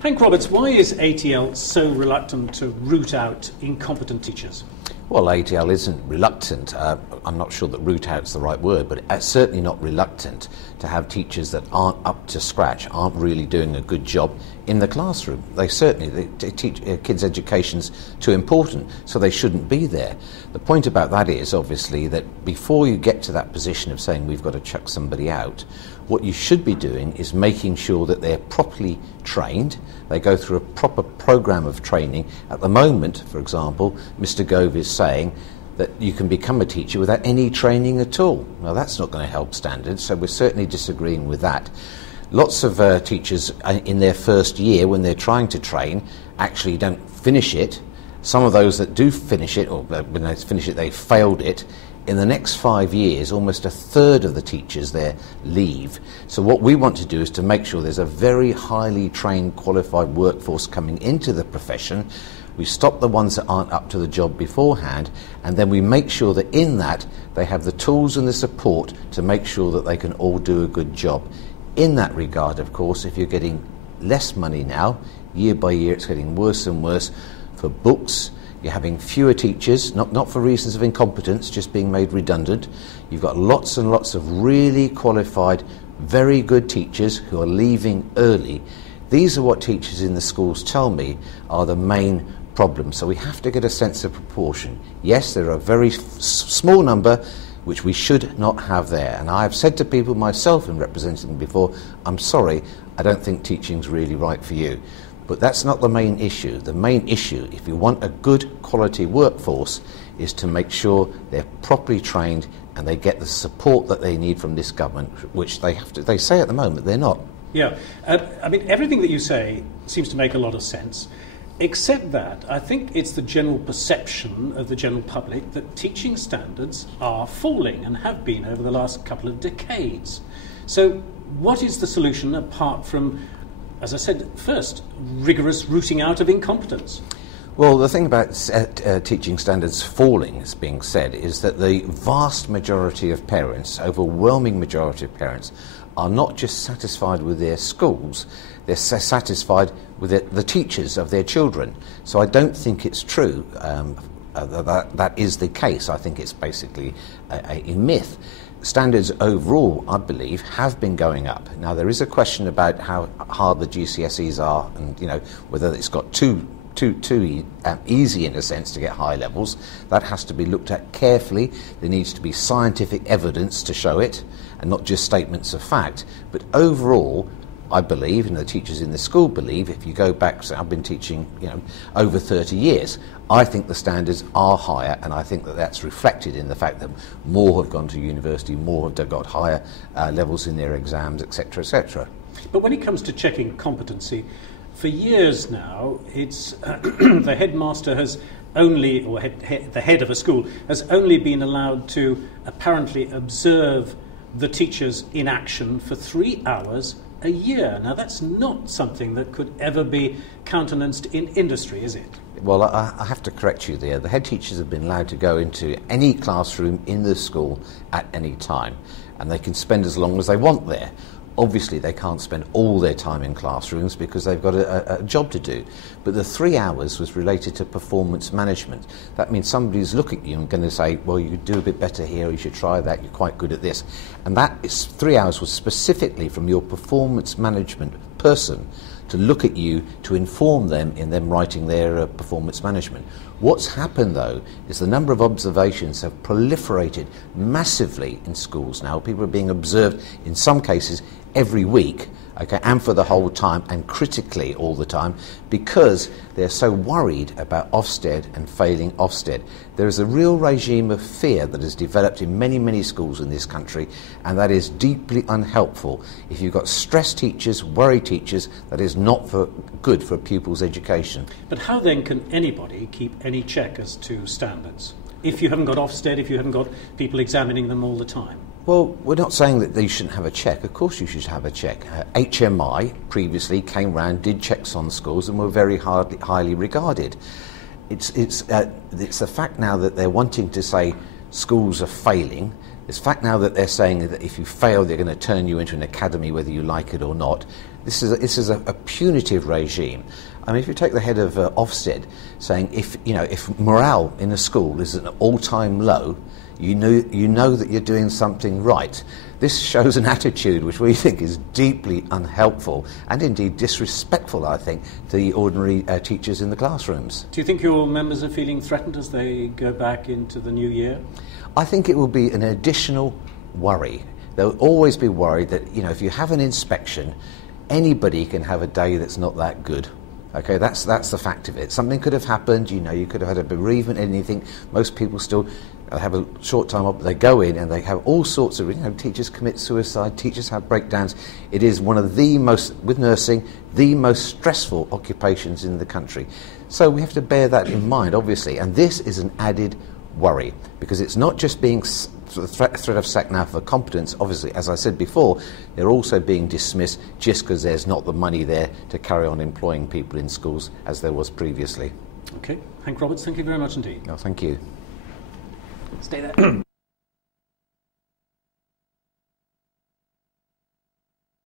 Hank Roberts, why is ATL so reluctant to root out incompetent teachers? Well, ATL isn't reluctant. I'm not sure that root out's the right word, but it's certainly not reluctant to have teachers that aren't up to scratch, aren't really doing a good job in the classroom. They teach kids' education's too important, so they shouldn't be there. The point about that is, obviously, that before you get to that position of saying we've got to chuck somebody out, what you should be doing is making sure that they're properly trained. They go through a proper programme of training. At the moment, for example, Mr. Gove is saying that you can become a teacher without any training at all. Now, that's not going to help standards, so we're certainly disagreeing with that. Lots of teachers in their first year, when they're trying to train, actually don't finish it. Some of those that do finish it, or when they finish it, they failed it. In the next 5 years, almost a third of the teachers there leave. So what we want to do is to make sure there's a very highly trained, qualified workforce coming into the profession. We stop the ones that aren't up to the job beforehand, and then we make sure that in that they have the tools and the support to make sure that they can all do a good job. In that regard, of course, if you're getting less money now, year by year it's getting worse and worse for books. You're having fewer teachers, not for reasons of incompetence, just being made redundant. You've got lots and lots of really qualified, very good teachers who are leaving early. These are what teachers in the schools tell me are the main problems. So we have to get a sense of proportion. Yes, there are a very small number which we should not have there. And I've said to people myself in representing them before, I'm sorry, I don't think teaching's really right for you. But that's not the main issue. The main issue, if you want a good quality workforce, is to make sure they're properly trained and they get the support that they need from this government, which they say at the moment they're not. Yeah, I mean, everything that you say seems to make a lot of sense, except that I think it's the general perception of the general public that teaching standards are falling and have been over the last couple of decades. So what is the solution apart from, as I said first, rigorous rooting out of incompetence? Well, the thing about teaching standards falling, as being said, is that the vast majority of parents, overwhelming majority of parents, are not just satisfied with their schools, they're satisfied with the teachers of their children. So I don't think it's true that is the case. I think it's basically a myth. Standards overall, I believe, have been going up. Now, there is a question about how hard the GCSEs are and, whether it's got too easy, in a sense, to get high levels. That has to be looked at carefully. There needs to be scientific evidence to show it and not just statements of fact. But overall, I believe, and the teachers in the school believe, if you go back, so I've been teaching, over 30 years, I think the standards are higher, and I think that that's reflected in the fact that more have gone to university, more have got higher levels in their exams, etc., etc. But when it comes to checking competency, for years now, it's the headmaster has only, or the head of a school, has only been allowed to apparently observe the teachers in action for 3 hours a year. Now, that's not something that could ever be countenanced in industry, is it? Well, I have to correct you there. The head teachers have been allowed to go into any classroom in the school at any time, and they can spend as long as they want there. Obviously, they can't spend all their time in classrooms because they've got a job to do. But the 3 hours was related to performance management. That means somebody's looking at you and going to say, well, you could do a bit better here, you should try that, you're quite good at this. And that 3 hours was specifically from your performance management person to look at you, to inform them in them writing their performance management. What's happened, though, is the number of observations have proliferated massively in schools now. People are being observed, in some cases, every week, and for the whole time, and critically all the time, because they're so worried about Ofsted and failing Ofsted. There is a real regime of fear that has developed in many, many schools in this country, and that is deeply unhelpful. If you've got stressed teachers, worried teachers, that is not good for a pupil's education. But how then can anybody keep any check as to standards, if you haven't got Ofsted, if you haven't got people examining them all the time? Well, we're not saying that they shouldn't have a check. Of course you should have a check. HMI previously came round, did checks on schools and were very highly regarded. It's the fact now that they're wanting to say schools are failing. It's the fact now that they're saying that if you fail, they're going to turn you into an academy whether you like it or not. This is a punitive regime. I mean, if you take the head of Ofsted saying if morale in a school is at an all-time low, you know that you're doing something right. This shows an attitude which we think is deeply unhelpful and indeed disrespectful, I think, to the ordinary teachers in the classrooms. Do you think your members are feeling threatened as they go back into the new year? I think it will be an additional worry. They'll always be worried that, if you have an inspection, anybody can have a day that's not that good. Okay, that's the fact of it. Something could have happened, you could have had a bereavement, anything. Most people still have a short time off, they go in and they have all sorts of, teachers commit suicide, teachers have breakdowns. It is one of the most, with nursing, the most stressful occupations in the country. So we have to bear that in mind, obviously, and this is an added worry, because it's not just being threat of sack now for competence. Obviously, as I said before, they're also being dismissed just because there's not the money there to carry on employing people in schools as there was previously. Okay, Hank Roberts, thank you very much indeed. No, thank you. Stay there.